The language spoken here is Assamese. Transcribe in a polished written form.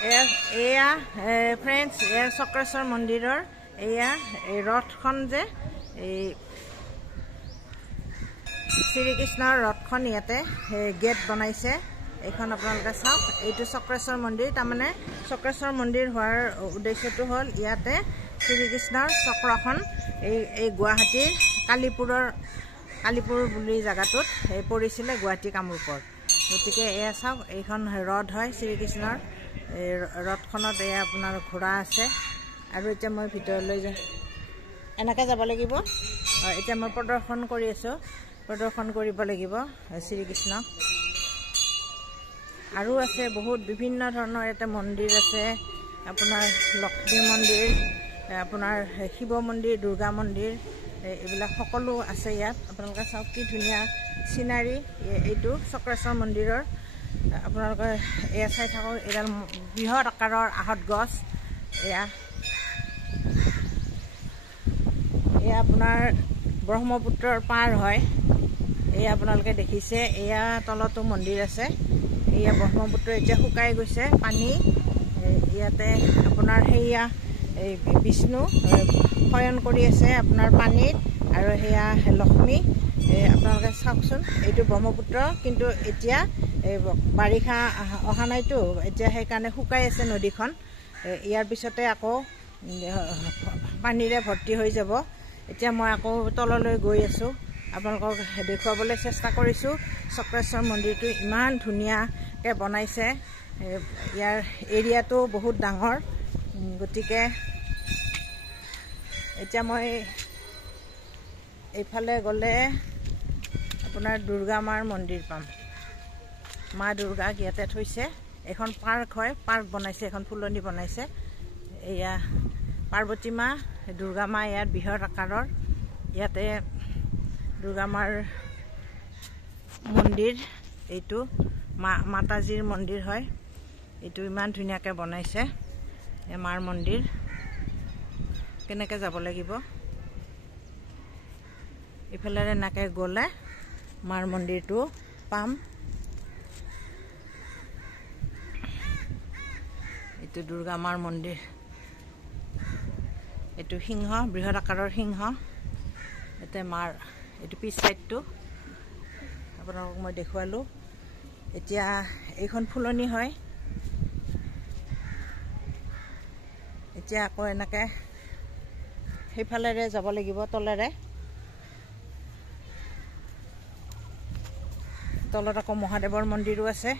এয়া ফ্ৰেণ্ডছ, এয়া চক্ৰেশ্বৰ মন্দিৰৰ এয়া ৰথখন যে এই শ্ৰীকৃষ্ণৰ ৰথখন ইয়াতে গেট বনাইছে। এইখন আপোনালোকে চাওক, এইটো চক্ৰেশ্বৰ মন্দিৰ। তাৰমানে চক্ৰেশ্বৰ মন্দিৰ হোৱাৰ উদ্দেশ্যটো হ'ল ইয়াতে শ্ৰীকৃষ্ণৰ চক্ৰখন এই গুৱাহাটীৰ কালিপুৰ বুলি জেগাটোত পৰিছিলে, গুৱাহাটী কামৰূপৰ। গতিকে এয়া চাওক, এইখন ৰথ হয় শ্ৰীকৃষ্ণৰ। এই ৰথখনত এয়া আপোনাৰ ঘোঁৰা আছে। আৰু এতিয়া মই ভিতৰলৈ এনেকৈ যাব লাগিব। এতিয়া মই প্ৰদৰ্শন কৰি আছোঁ, প্ৰদৰ্শন কৰিব লাগিব শ্ৰীকৃষ্ণক। আৰু আছে বহুত বিভিন্ন ধৰণৰ ইয়াতে মন্দিৰ আছে। আপোনাৰ লক্ষ্মী মন্দিৰ, আপোনাৰ শিৱ মন্দিৰ, দুৰ্গা মন্দিৰ, এইবিলাক সকলো আছে ইয়াত। আপোনালোকে চাওক কি ধুনীয়া চিনাৰী। এইটো চক্ৰেশ্বৰ মন্দিৰৰ। আপোনালোকে এয়া চাই থাকক, এডাল বৃহৎ আকাৰৰ আহঁত গছ। এয়া আপোনাৰ ব্ৰহ্মপুত্ৰৰ পাৰ হয়। এয়া আপোনালোকে দেখিছে, এয়া তলতো মন্দিৰ আছে। এয়া ব্ৰহ্মপুত্ৰ এতিয়া শুকাই গৈছে পানী। ইয়াতে আপোনাৰ সেয়া এই বিষ্ণু শয়ন কৰি আছে আপোনাৰ পানীত, আৰু সেয়া লক্ষ্মী। আপোনালোকে চাওকচোন, এইটো ব্ৰহ্মপুত্ৰ, কিন্তু এতিয়া বাৰিষা অহা নাইতো, এতিয়া সেইকাৰণে শুকাই আছে নদীখন। ইয়াৰ পিছতে আকৌ পানীৰে ভৰ্তি হৈ যাব। এতিয়া মই আকৌ তললৈ গৈ আছোঁ, আপোনালোকক দেখুৱাবলৈ চেষ্টা কৰিছোঁ। চক্ৰেশ্বৰ মন্দিৰটো ইমান ধুনীয়াকৈ বনাইছে। ইয়াৰ এৰিয়াটো বহুত ডাঙৰ। গতিকে এতিয়া মই এইফালে গ'লে আপোনাৰ দুৰ্গা মাৰ মন্দিৰ পাম। মা দুৰ্গাক ইয়াতে থৈছে। এখন পাৰ্ক হয়, পাৰ্ক বনাইছে, এখন ফুলনি বনাইছে। এয়া পাৰ্বতী মা, দুৰ্গা মা ইয়াত বৃহৎ আকাৰৰ। ইয়াতে দুৰ্গা মাৰ মন্দিৰ, এইটো মাতাজীৰ মন্দিৰ হয়। এইটো ইমান ধুনীয়াকৈ বনাইছে মাৰ মন্দিৰ। কেনেকৈ যাব লাগিব, ইফালে এনেকৈ গ'লে মাৰ মন্দিৰটো পাম। এইটো দুৰ্গা মাৰ মন্দিৰ। এইটো সিংহ, বৃহৎ আকাৰৰ সিংহ। এতিয়া মাৰ এইটো পিছ চাইডটো আপোনালোকক মই দেখুৱালোঁ। এতিয়া এইখন ফুলনি হয়। এতিয়া আকৌ এনেকৈ সেইফালেৰে যাব লাগিব, তলেৰে। তলত আকৌ মহাদেৱৰ মন্দিৰো আছে।